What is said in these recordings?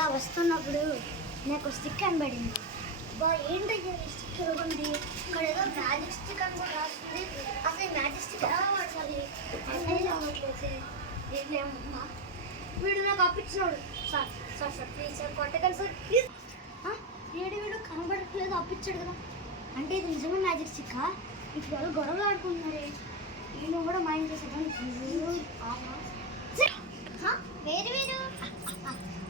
ఇలా వస్తున్నప్పుడు నాకు స్టిక్ కనబడింది. బా ఏంటంటే ఈ స్టిక్ ఉంది, ఇక్కడ ఏదో మ్యాజిక్ స్టిక్ అని కూడా రాస్తుంది. అసలు ఈ మ్యాజిక్ స్టిక్ ఎలా పడుతుంది అవ్వట్లేదు. ఏమమ్మా వీడు నాకు అప్పించినాడు. Sir sir sir please sir కొట్టకండి సార్ ప్లీజ్. వీడు కనబడట్లేదు, అప్పించాడు కదా. అంటే ఇది నిజంగా మ్యాజిక్ స్టిక్కా? ఇప్పుడు వాళ్ళు గొడవలు ఆడుకుంటున్నారే, నేను కూడా మైండ్ చేసేదాన్ని. వేరు వేరు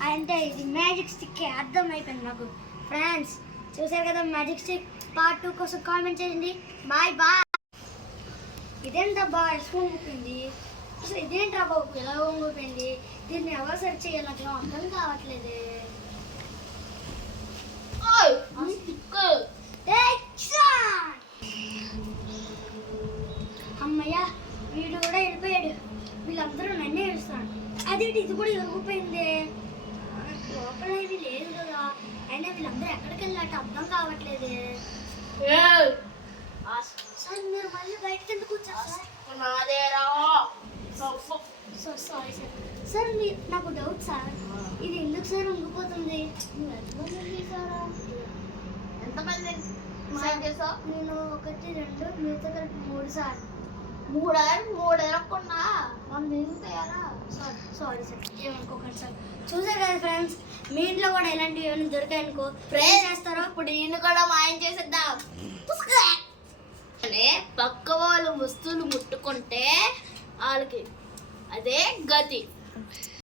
అంటే ఇది మ్యాజిక్ స్టిక్ అర్థమైపోయింది నాకు. ఫ్రెండ్స్ చూసారు కదా, మ్యాజిక్ స్టిక్ పార్ట్ 2 కోసం కామెంట్ చేయండి. Bye bye. ఇదేంటబ్బా వంగిపోయింది, అసలు ఇదేంట్రా బాబు ఎలా వంగిపోయింది? దీన్ని ఎవరు సెర్చ్ చేయాలి నాకు అర్థం కావట్లేదు. అమ్మయ్యా వీడు కూడా వెళ్ళిపోయాడు. వీళ్ళందరూ నన్నే ఏడుస్తాను. అదేంటి ఇది కూడా ఇరిగిపోయింది, లోపల ఇది లేదు కదా. అయినా వీళ్ళందరూ ఎక్కడికి వెళ్ళాట అర్థం కావట్లేదు. సార్ మీరు మళ్ళీ బయటకు ఎందుకు వచ్చారు సార్? Sorry sir. సార్ నాకు డౌట్ సార్, ఇది ఎందుకు సార్ ఉంగిపోతుంది? ఎంతమంది నేను 1 2 మీతో కలిపి 3 సార్. 3 ఎరగకుండా మనం మిగులుతాయారా? సారీ సార్, ఏమనుకోకండి సార్. చూసారు కదా ఫ్రెండ్స్, మీ ఇంట్లో కూడా ఇలాంటివి ఏమైనా దొరికాయనుకో ప్రే చేస్తారో. ఇప్పుడు ఈయన కూడా మాయం చేసేద్దాం. అనే పక్క వాళ్ళు వస్తువులు ముట్టుకుంటే వాళ్ళకి అదే గతి.